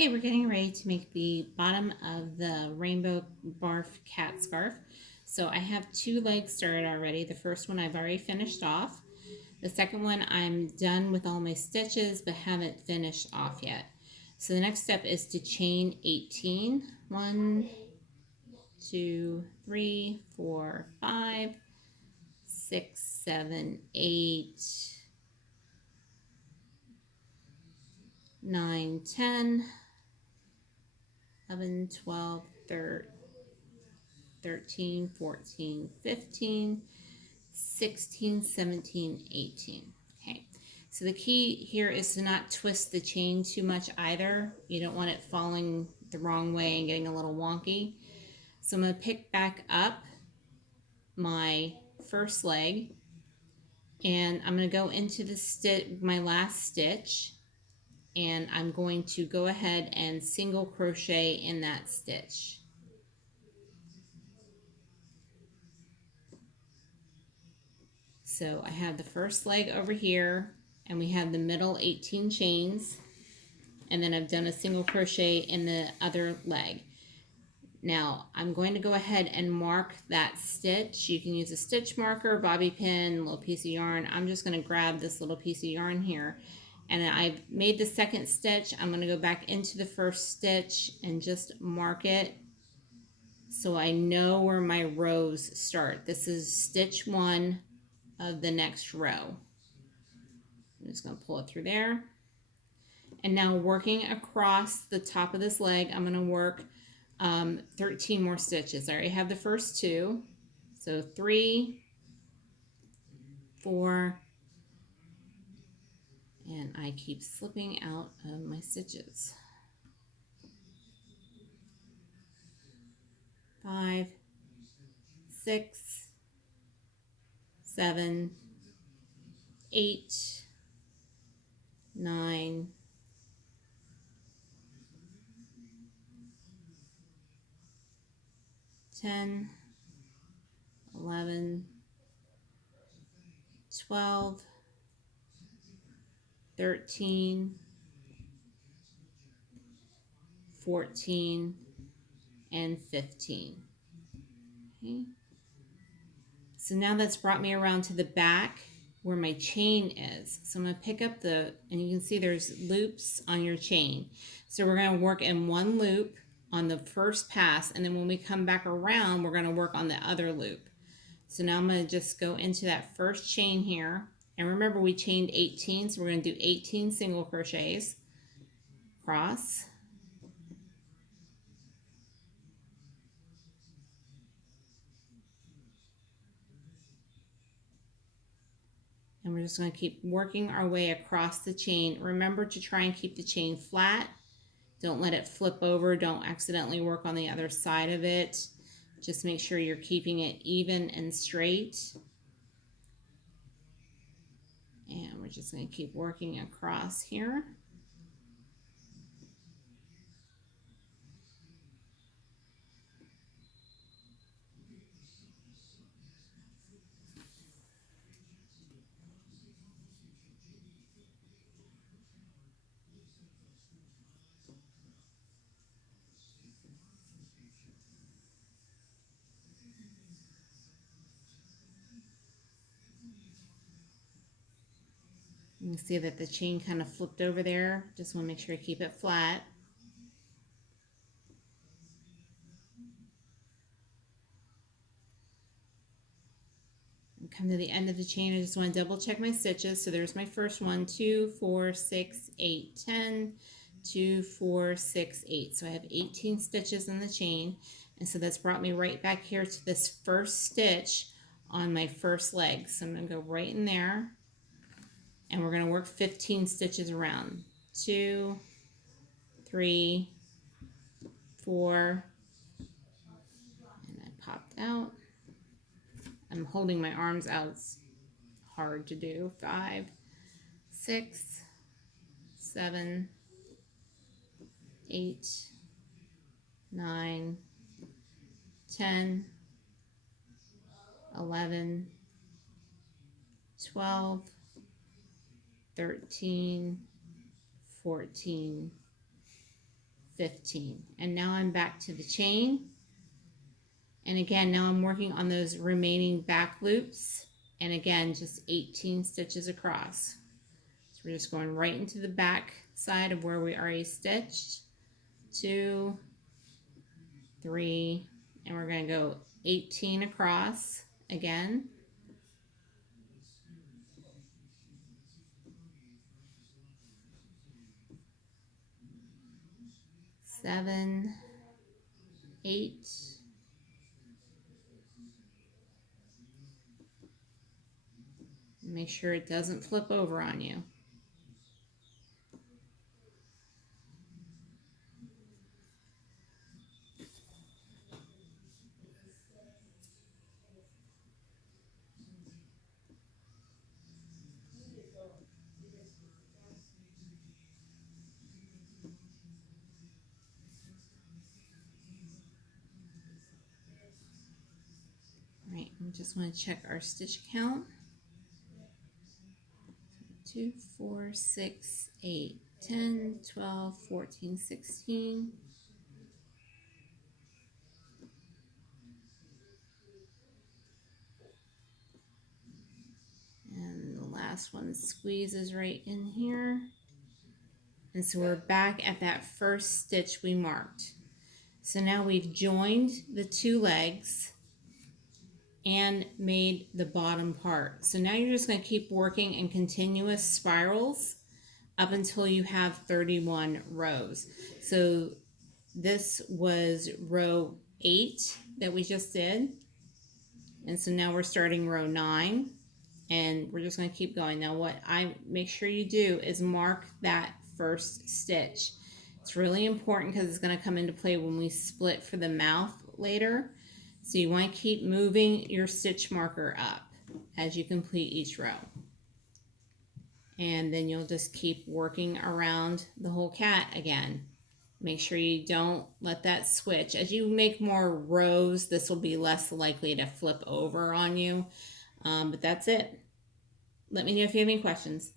Okay, we're getting ready to make the bottom of the rainbow barf cat scarf. So I have 2 legs started already. The first one I've already finished off. The second one I'm done with all my stitches but haven't finished off yet. So the next step is to chain 18. 1, 2, 3, 4, 5, 6, 7, 8, 9, 10, 11, 12, 13, 14, 15, 16, 17, 18. Okay, so the key here is to not twist the chain too much either. You don't want it falling the wrong way and getting a little wonky. So I'm going to pick back up my first leg and I'm going to go into the my last stitch, and I'm going to go ahead and single crochet in that stitch. So I have the first leg over here and we have the middle 18 chains, and then I've done a single crochet in the other leg. Now I'm going to go ahead and mark that stitch. You can use a stitch marker, bobby pin, a little piece of yarn. I'm just going to grab this little piece of yarn here, and I've made the second stitch. I'm going to go back into the first stitch and just mark it so I know where my rows start. This is stitch 1 of the next row. I'm just going to pull it through there. And now working across the top of this leg, I'm going to work 13 more stitches. I already have the first 2. So 3, 4, and I keep slipping out of my stitches. 5, 6, 7, 8, 9, 10, 11, 12, 13, 14, and 15. Okay. So now that's brought me around to the back where my chain is. So I'm going to pick up and you can see there's loops on your chain. So we're going to work in one loop on the first pass, and then when we come back around, we're going to work on the other loop. So now I'm going to just go into that first chain here. And remember, we chained 18, so we're going to do 18 single crochets across. And we're just going to keep working our way across the chain. Remember to try and keep the chain flat. Don't let it flip over. Don't accidentally work on the other side of it. Just make sure you're keeping it even and straight. And we're just going to keep working across here. You can see that the chain kind of flipped over there. Just want to make sure you keep it flat. And come to the end of the chain. I just want to double check my stitches. So there's my first one, 2, 4, 6, 8, 10, 2, 4, 6, 8. So I have 18 stitches in the chain. And so that's brought me right back here to this first stitch on my first leg. So I'm going to go right in there. And we're going to work 15 stitches around. 2, 3, 4, and I popped out. I'm holding my arms out. It's hard to do. 5, 6, 7, 8, 9, 10, 11, 12, 13, 14, 15. And now I'm back to the chain. And again, now I'm working on those remaining back loops. And again, just 18 stitches across. So we're just going right into the back side of where we already stitched. 2, 3, and we're going to go 18 across again. 7, 8, make sure it doesn't flip over on you. All right, we just want to check our stitch count. 2, 4, 6, 8, 10, 12, 14, 16. And the last one squeezes right in here. And so we're back at that first stitch we marked. So now we've joined the 2 legs and made the bottom part. So now you're just going to keep working in continuous spirals up until you have 31 rows. So this was row 8 that we just did. And so now we're starting row 9 and we're just going to keep going. Now what I make sure you do is mark that first stitch. It's really important because it's going to come into play when we split for the mouth later. So you want to keep moving your stitch marker up as you complete each row. And then you'll just keep working around the whole cat again. Make sure you don't let that switch. As you make more rows, this will be less likely to flip over on you. But that's it. Let me know if you have any questions.